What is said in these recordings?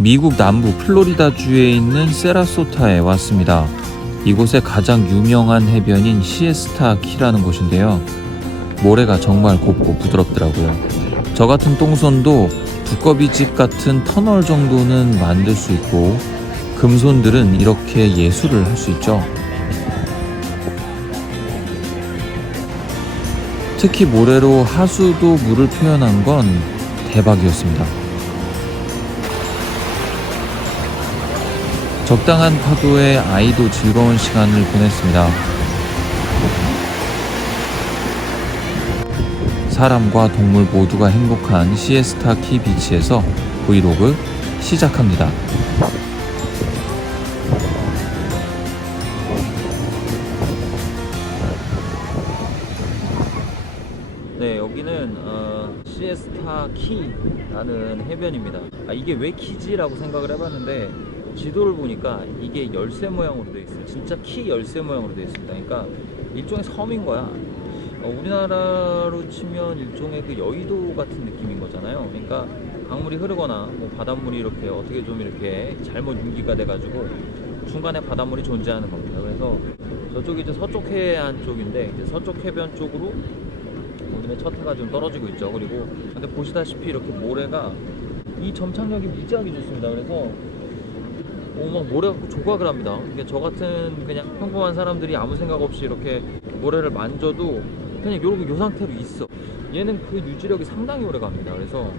미국 남부 플로리다주에 있는 세라소타에 왔습니다. 이곳의 가장 유명한 해변인 시에스타 키라는 곳인데요. 모래가 정말 곱고 부드럽더라고요. 저 같은 똥손도 두꺼비집 같은 터널 정도는 만들 수 있고 금손들은 이렇게 예술을 할 수 있죠. 특히 모래로 하수도 물을 표현한 건 대박이었습니다. 적당한 파도에 아이도 즐거운 시간을 보냈습니다. 사람과 동물 모두가 행복한 시에스타 키 비치에서 브이로그 시작합니다. 네, 여기는 어, 시에스타 키라는 해변입니다. 아, 이게 왜 키지라고 생각을 해봤는데 지도를 보니까 이게 열쇠 모양으로 되어 있어요. 진짜 키 열쇠 모양으로 되어 있습니다. 그러니까 일종의 섬인 거야. 어, 우리나라로 치면 일종의 그 여의도 같은 느낌인 거잖아요. 그러니까 강물이 흐르거나 뭐 바닷물이 이렇게 어떻게 좀 이렇게 잘못 융기가 돼가지고 중간에 바닷물이 존재하는 겁니다. 그래서 저쪽이 이제 서쪽 해안 쪽인데 이제 서쪽 해변 쪽으로 오늘의 첫 해가 좀 떨어지고 있죠. 그리고 근데 보시다시피 이렇게 모래가 이 점착력이 무지하게 좋습니다. 그래서 오막 모래가 조각을 합니다. 이게 저 같은 그냥 평범한 사람들이 아무 생각 없이 이렇게 모래를 만져도 그냥 요렇게 요 상태로 있어. 얘는 그 유지력이 상당히 오래 갑니다. 그래서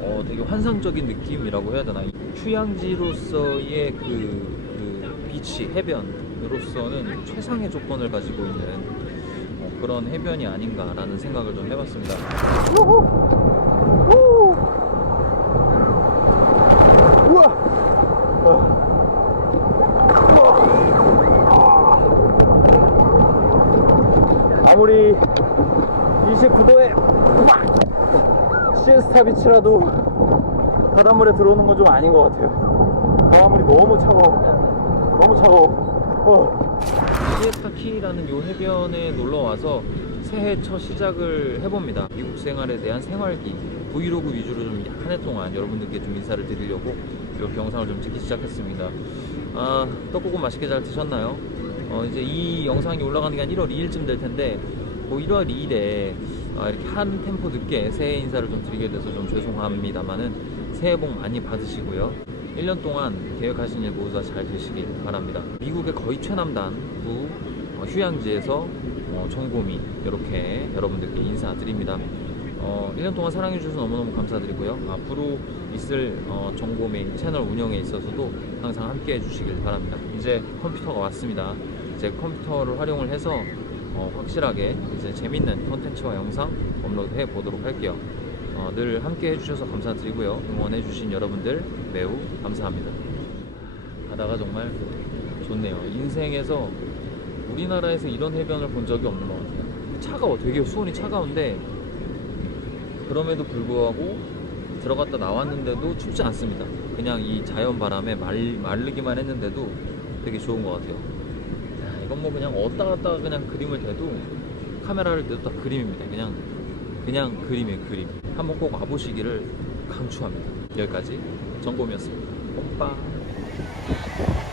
어 되게 환상적인 느낌이라고 해야 되나? 휴양지로서의 그, 그 비치 해변으로서는 최상의 조건을 가지고 있는 어, 그런 해변이 아닌가라는 생각을 좀 해봤습니다. 아무리 29도에 시에스타 비치라도 바닷물에 들어오는 건 좀 아닌 것 같아요. 바닷물이 너무 차가워. 너무 차가워. 어. 시에스타 키라는 요 해변에 놀러 와서 새해 첫 시작을 해봅니다. 미국 생활에 대한 생활기 브이로그 위주로 좀 한 해 동안 여러분들께 좀 인사를 드리려고 이렇게 영상을 좀 찍기 시작했습니다. 아 떡국은 맛있게 잘 드셨나요? 어, 이제 이 영상이 올라가는 게 한 1월 2일쯤 될 텐데 뭐 1월 2일에 아, 이렇게 한 템포 늦게 새해 인사를 좀 드리게 돼서 좀 죄송합니다만은 새해 복 많이 받으시고요. 1년 동안 계획하신 일 모두 다 잘 되시길 바랍니다. 미국의 거의 최남단 부 어, 휴양지에서 어, 정보미 이렇게 여러분들께 인사드립니다. 어, 1년 동안 사랑해주셔서 너무너무 감사드리고요. 앞으로 있을 어, 정보미 채널 운영에 있어서도 항상 함께 해주시길 바랍니다. 이제 컴퓨터가 왔습니다. 이제 컴퓨터를 활용을 해서 어, 확실하게 이제 재밌는 콘텐츠와 영상 업로드 해 보도록 할게요. 어, 늘 함께 해주셔서 감사드리고요. 응원해주신 여러분들 매우 감사합니다. 바다가 정말 좋네요. 인생에서 우리나라에서 이런 해변을 본 적이 없는 것 같아요. 차가워, 되게 수온이 차가운데 그럼에도 불구하고 들어갔다 나왔는데도 춥지 않습니다. 그냥 이 자연 바람에 말, 마르기만 했는데도 되게 좋은 것 같아요. 야, 이건 뭐 그냥 어디다 갔다가 그냥 그림을 대도 카메라를 대도 다 그림입니다. 그냥 그냥 그림이에요, 그림. 한번 꼭 와보시기를 강추합니다. 여기까지 정범이었습니다. 뽕빠.